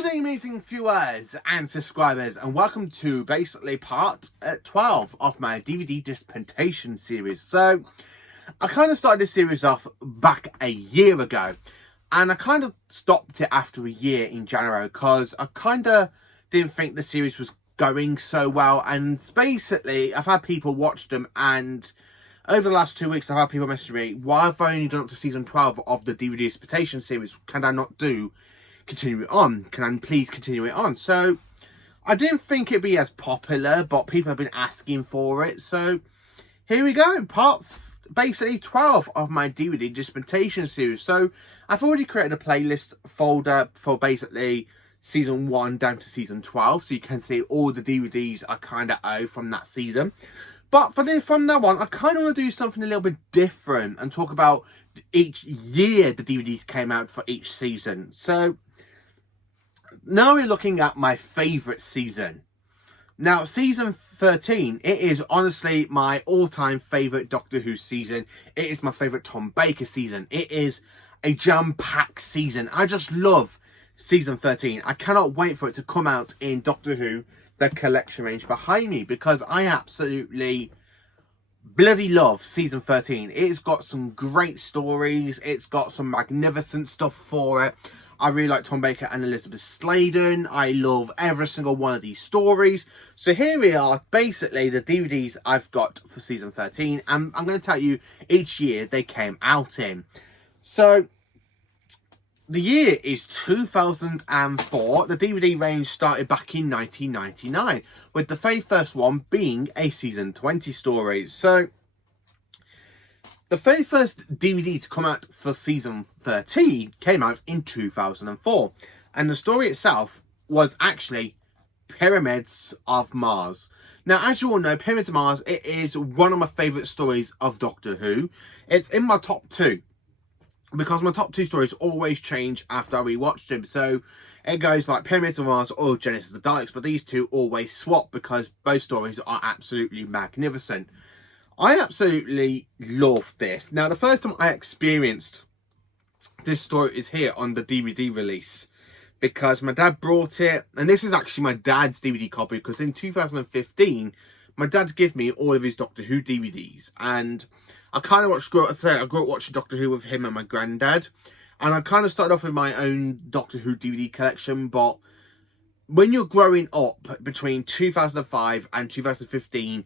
Good day, amazing viewers and subscribers, and welcome to basically part 12 of my DVD dispensation series. So, I kind of started this series off back a year ago, and I kind of stopped it after a year in January because I kind of didn't think the series was going so well. And basically, I've had people watch them, and over the last 2 weeks, I've had people message me, why have I only done up to season 12 of the DVD dispensation series? Can I not continue it on? Can I please continue it on? So I didn't think it'd be as popular, but people have been asking for it. So here we go, basically 12 of my DVD dispensation series. So I've already created a playlist folder for basically season 1 down to season 12, so you can see all the DVDs I kind of owe from that season. But from now on, I kind of want to do something a little bit different and talk about each year the DVDs came out for each season. So now we're looking at my favourite season. Now, season 13, it is honestly my all-time favourite Doctor Who season. It is my favourite Tom Baker season. It is a jam-packed season. I just love season 13. I cannot wait for it to come out in Doctor Who, the collection range behind me, because I absolutely bloody love season 13. It's got some great stories. It's got some magnificent stuff for it. I really like Tom Baker and Elizabeth Sladen. I love every single one of these stories. So here we are, basically the DVDs I've got for season 13. And I'm going to tell you each year they came out in. So the year is 2004. The DVD range started back in 1999, with the very first one being a season 20 story. So the very first DVD to come out for season 13 came out in 2004. And the story itself was actually Pyramids of Mars. Now, as you all know, Pyramids of Mars, it is one of my favourite stories of Doctor Who. It's in my top 2. Because my top 2 stories always change after I rewatch them. So it goes like Pyramids of Mars or Genesis of the Daleks. But these two always swap because both stories are absolutely magnificent. I absolutely love this. Now, the first time I experienced this story is here on the DVD release, because my dad brought it, and this is actually my dad's DVD copy, because in 2015 my dad gave me all of his Doctor Who DVDs, and I kind of grew up watching Doctor Who with him and my granddad, and I kind of started off with my own Doctor Who DVD collection. But when you're growing up between 2005 and 2015,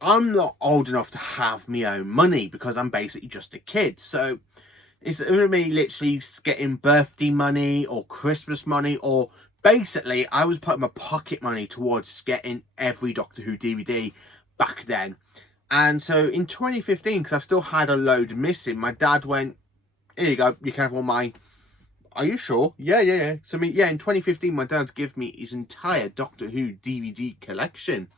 I'm not old enough to have my own money because I'm basically just a kid. So it's me literally getting birthday money or Christmas money, or basically I was putting my pocket money towards getting every Doctor Who DVD back then. And so in 2015, because I still had a load missing, my dad went, here you go, you can have all mine. Are you sure? Yeah. So in 2015, my dad gave me his entire Doctor Who DVD collection.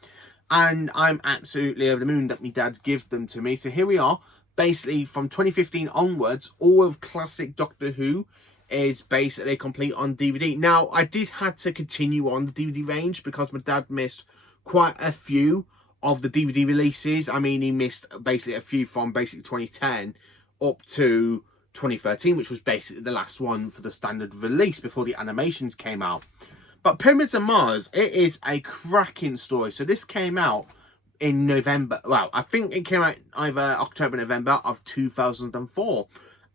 And I'm absolutely over the moon that my dad gave them to me. So here we are. Basically, from 2015 onwards, all of classic Doctor Who is basically complete on DVD. Now, I did have to continue on the DVD range because my dad missed quite a few of the DVD releases. I mean, he missed basically a few from basically 2010 up to 2013, which was basically the last one for the standard release before the animations came out. But Pyramids of Mars, it is a cracking story. So this came out in November. Well, I think it came out either October, November of 2004.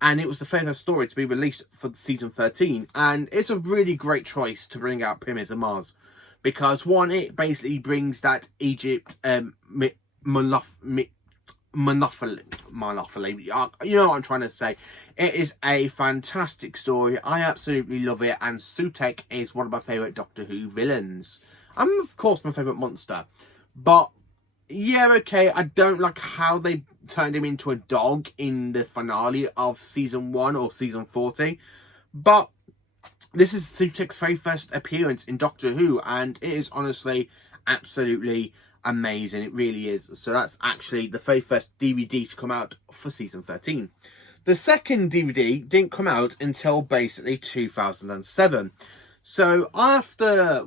And it was the first story to be released for season 13. And it's a really great choice to bring out Pyramids of Mars. Because one, it basically brings that Egypt monopoly. You know what I'm trying to say. It is a fantastic story. I absolutely love it. And Sutek is one of my favourite Doctor Who villains. And of course my favourite monster. But yeah, okay, I don't like how they turned him into a dog in the finale of season 1 or season 40. But this is Sutek's very first appearance in Doctor Who, and it is honestly absolutely amazing. It really is. So that's actually the very first DVD to come out for season 13. The second DVD didn't come out until basically 2007. So after,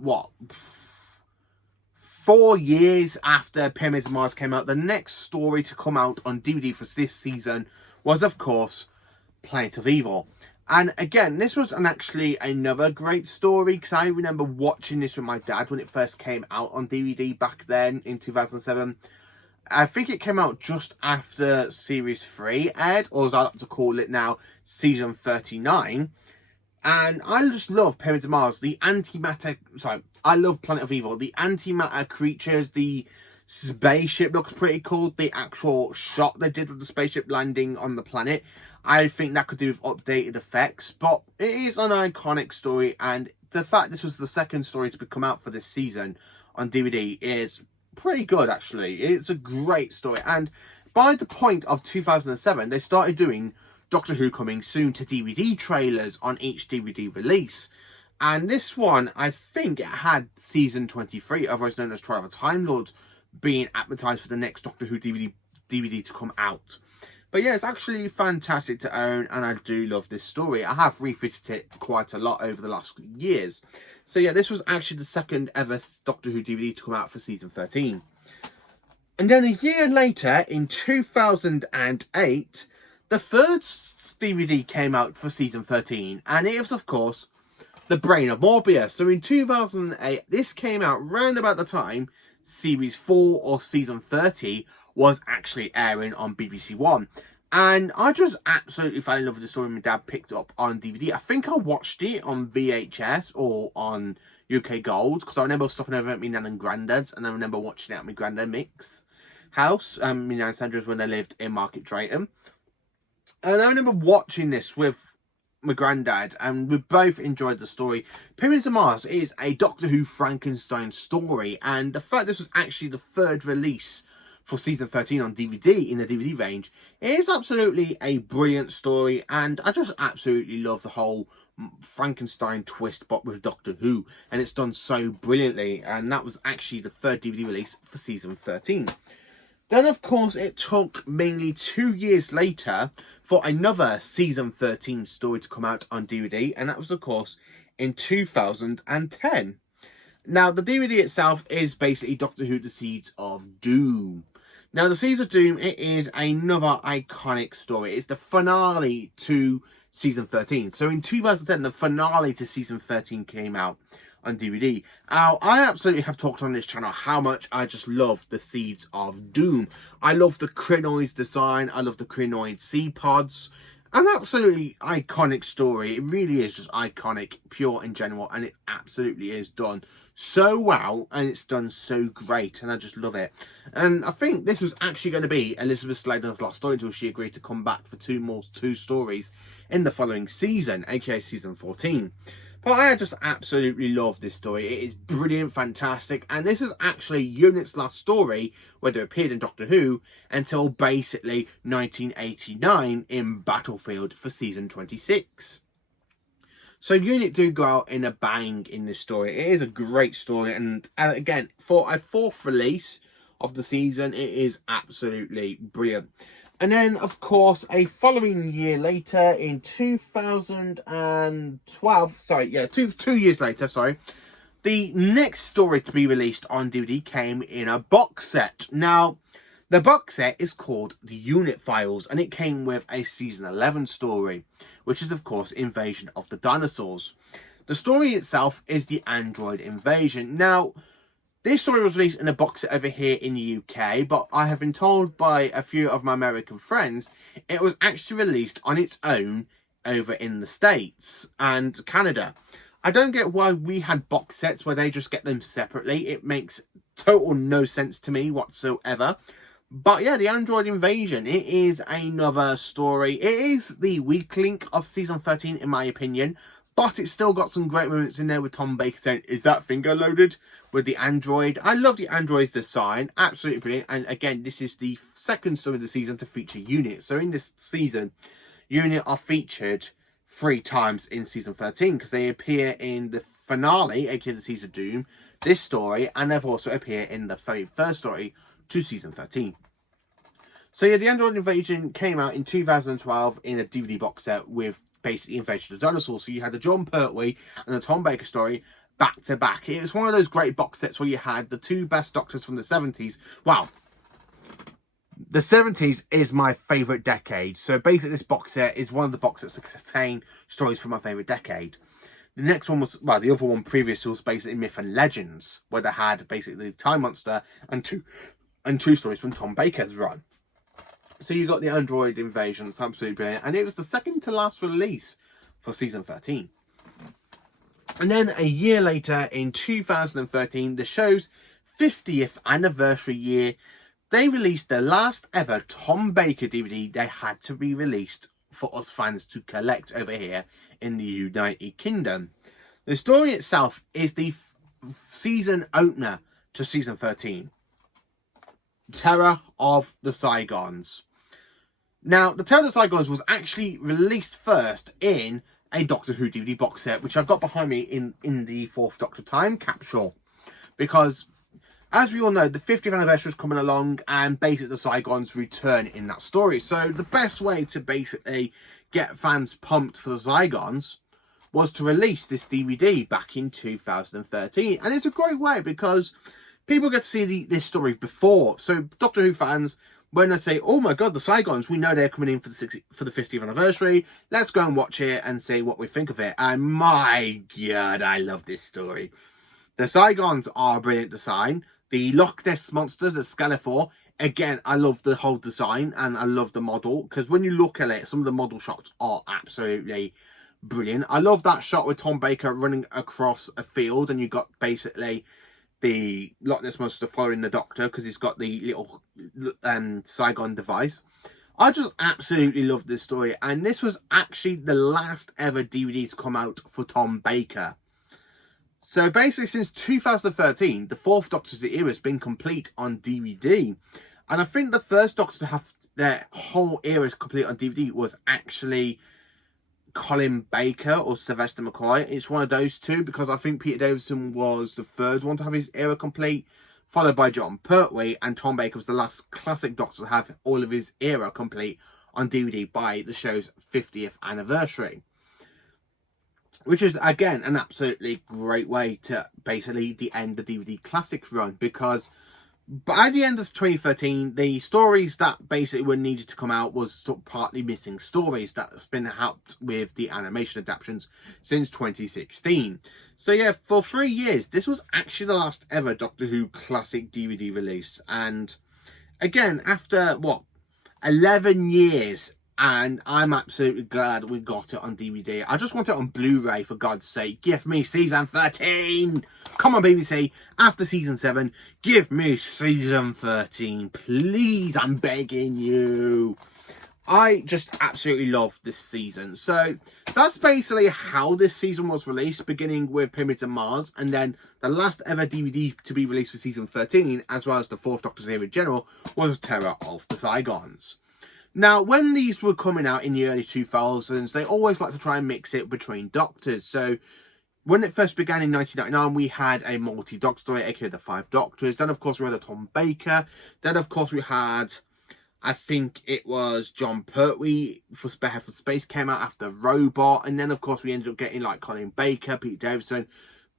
4 years after Pyramids of Mars came out, the next story to come out on DVD for this season was, of course, Planet of Evil. And again, this was actually another great story, because I remember watching this with my dad when it first came out on DVD back then in 2007. I think it came out just after Series 3 aired, or as I like to call it now, Season 39. And I just love Pyramids of Mars, the antimatter, sorry, I love Planet of Evil, the antimatter creatures, the spaceship looks pretty cool, the actual shot they did with the spaceship landing on the planet, I think that could do with updated effects, but it is an iconic story, and the fact this was the second story to come out for this season on DVD is pretty good, actually. It's a great story, and by the point of 2007, they started doing Doctor Who coming soon to DVD trailers on each DVD release. And this one, I think it had season 23, otherwise known as Trial of the Time Lords, being advertised for the next Doctor Who DVD to come out. But yeah, it's actually fantastic to own, and I do love this story. I have revisited it quite a lot over the last years. So yeah, this was actually the second ever Doctor Who DVD to come out for season 13. And then a year later, in 2008, the third DVD came out for season 13, and it was, of course, The Brain of Morus. So in 2008, this came out round about the time Series 4 or Season 30 was actually airing on BBC One. And I just absolutely fell in love with the story my dad picked up on DVD. I think I watched it on VHS or on UK Gold, because I remember stopping over at my nan and granddad's, and I remember watching it at my granddad Mick's house, my nan and Sandra's, when they lived in Market Drayton. And I remember watching this with my granddad, and we both enjoyed the story. Pyramids of Mars is a Doctor Who Frankenstein story, and the fact this was actually the third release for season 13 on DVD in the DVD range, it is absolutely a brilliant story, and I just absolutely love the whole Frankenstein twist, but with Doctor Who, and it's done so brilliantly. And that was actually the third DVD release for season 13. Then, of course, it took mainly 2 years later for another season 13 story to come out on DVD, and that was, of course, in 2010. Now, the DVD itself is basically Doctor Who: The Seeds of Doom. Now, The Seeds of Doom, it is another iconic story. It's the finale to season 13. So in 2010, the finale to season 13 came out on DVD. Now, I absolutely have talked on this channel how much I just love the Seeds of Doom. I love the Crinoids design. I love the Crinoid sea pods. An absolutely iconic story. It really is just iconic, pure in general, and it absolutely is done so well, and it's done so great, and I just love it. And I think this was actually going to be Elizabeth Sladen's last story until she agreed to come back for two stories in the following season, aka season 14. But I just absolutely love this story. It is brilliant, fantastic, and this is actually Unit's last story where they appeared in Doctor Who until basically 1989 in Battlefield for season 26. So Unit do go out in a bang in this story. It is a great story, and again, for a fourth release of the season, it is absolutely brilliant. And then, of course, a following year later, in 2012, two years later, the next story to be released on DVD came in a box set. Now, the box set is called The Unit Files, and it came with a season 11 story, which is, of course, Invasion of the Dinosaurs. The story itself is the Android Invasion. Now, this story was released in a box set over here in the UK, but I have been told by a few of my American friends it was actually released on its own over in the States and Canada. I don't get why we had box sets where they just get them separately. It makes total no sense to me whatsoever. But yeah, the Android Invasion, it is another story. It is the weak link of season 13 in my opinion. But it's still got some great moments in there with Tom Baker saying, "Is that finger loaded?" with the android. I love the android's design. Absolutely brilliant. And again, this is the second story of the season to feature Unit. So in this season, Unit are featured 3 times in season 13, because they appear in the finale, aka the Seeds of Doom, this story, and they've also appeared in the very first story to season 13. So yeah, the Android Invasion came out in 2012 in a DVD box set with basically Invasion of the Dinosaurs. So you had the John Pertwee and the Tom Baker story back to back. It was one of those great box sets where you had the 2 best Doctors from the 70s. Wow. The 70s is my favourite decade. So basically this box set is one of the box sets that contain stories from my favourite decade. The next one was, well, the other one previous was basically Myth and Legends, where they had basically the Time Monster and two stories from Tom Baker's run. So you got the Android Invasion, it's absolutely brilliant. And it was the second to last release for season 13. And then a year later, in 2013, the show's 50th anniversary year, they released the last ever Tom Baker DVD they had to be released for us fans to collect over here in the United Kingdom. The story itself is the season opener to season 13. Terror of the Saigons. Now, the Terror of the Saigons was actually released first in a Doctor Who DVD box set, which I've got behind me in the 4th Doctor time capsule. Because, as we all know, the 50th anniversary is coming along and basically the Saigons return in that story. So the best way to basically get fans pumped for the Saigons was to release this DVD back in 2013. And it's a great way because people get to see this story before. So Doctor Who fans, when they say, oh my god, the Saigons, we know they're coming in for the 50th anniversary. Let's go and watch it and see what we think of it. And my god, I love this story. The Saigons are a brilliant design. The Loch Ness Monster, the Skeletor, again, I love the whole design and I love the model. Because when you look at it, some of the model shots are absolutely brilliant. I love that shot with Tom Baker running across a field and you got basically the Loch Ness Monster following the Doctor because he's got the little Saigon device. I just absolutely love this story, and this was actually the last ever DVD to come out for Tom Baker. So basically since 2013, the 4th Doctor's era has been complete on DVD, and I think the first Doctor to have their whole era complete on DVD was actually Colin Baker or Sylvester McCoy. It's one of those two because I think Peter Davison was the third one to have his era complete, followed by John Pertwee, and Tom Baker was the last classic Doctor to have all of his era complete on DVD by the show's 50th anniversary. Which is, again, an absolutely great way to basically end the DVD classic run, because by the end of 2013, the stories that basically were needed to come out was partly missing stories that's been helped with the animation adaptations since 2016. So yeah, for 3 years, this was actually the last ever Doctor Who classic DVD release. And again, after, 11 years, and I'm absolutely glad we got it on DVD. I just want it on Blu-ray, for God's sake. Give me season 13! Come on, BBC. After season 7, give me season 13. Please, I'm begging you. I just absolutely love this season. So that's basically how this season was released, beginning with Pyramids of Mars, and then the last ever DVD to be released for season 13, as well as the 4th Doctor's era in general, was Terror of the Saigons. Now, when these were coming out in the early 2000s, they always like to try and mix it between Doctors. So when it first began in 1999, we had a multi-Doctor story, aka the 5 Doctors. Then, of course, we had a Tom Baker. Then, of course, we had, I think it was John Pertwee for Spearhead for Space came out after Robot. And then, of course, we ended up getting like Colin Baker, Pete Davison,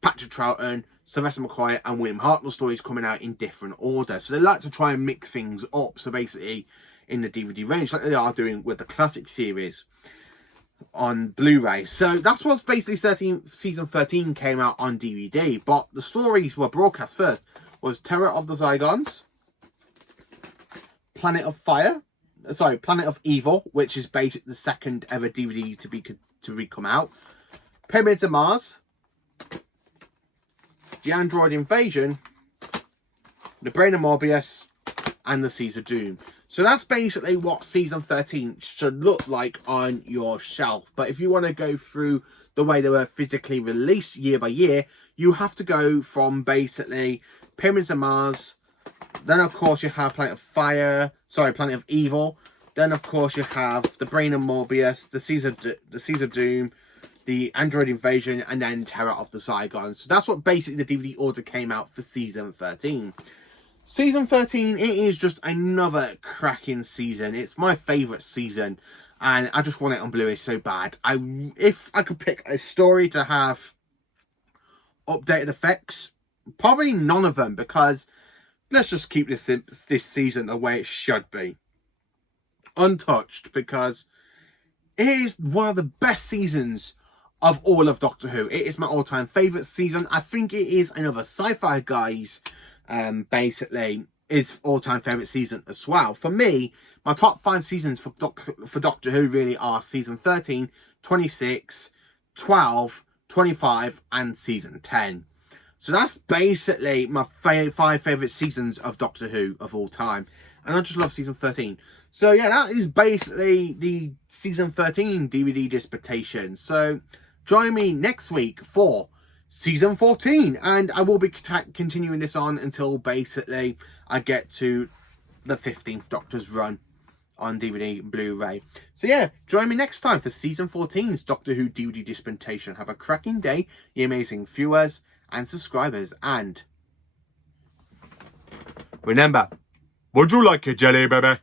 Patrick Troughton, Sylvester McCoy, and William Hartnell stories coming out in different order. So they like to try and mix things up. So basically, in the DVD range, like they are doing with the classic series on Blu-ray. So that's what's basically season 13 came out on DVD. But the stories were broadcast first was Terror of the Saigons, Planet of Evil, which is basically the second ever DVD to come out, Pyramids of Mars, the Android Invasion, the Brain of Morus, and the Seas of Doom. So that's basically what season 13 should look like on your shelf. But if you want to go through the way they were physically released year by year, you have to go from basically Pyramids of Mars. Then, of course, you have Planet of Evil. Then, of course, you have the Brain of Morbius, the Seas of Doom, the Android Invasion, and then Terror of the Saigons. So that's what basically the DVD order came out for season 13. Season 13, it is just another cracking season. It's my favourite season, and I just want it on Blu-ray so bad. If I could pick a story to have updated effects, probably none of them, because let's just keep this season the way it should be. Untouched, because it is one of the best seasons of all of Doctor Who. It is my all-time favourite season. I think it is another Sci-Fi Guys, basically, is all-time favourite season as well. For me, my top 5 seasons for Doctor Who really are season 13, 26, 12, 25 and season 10. So that's basically my 5 favourite seasons of Doctor Who of all time. And I just love season 13. So yeah, that is basically the season 13 DVD dissertation. So join me next week for season 14. And I will be continuing this on until basically I get to the 15th Doctor's run on DVD and Blu-ray. So yeah, join me next time for season 14's Doctor Who DVD dissertation. Have a cracking day, you amazing viewers and subscribers, and remember, would you like a jelly, baby?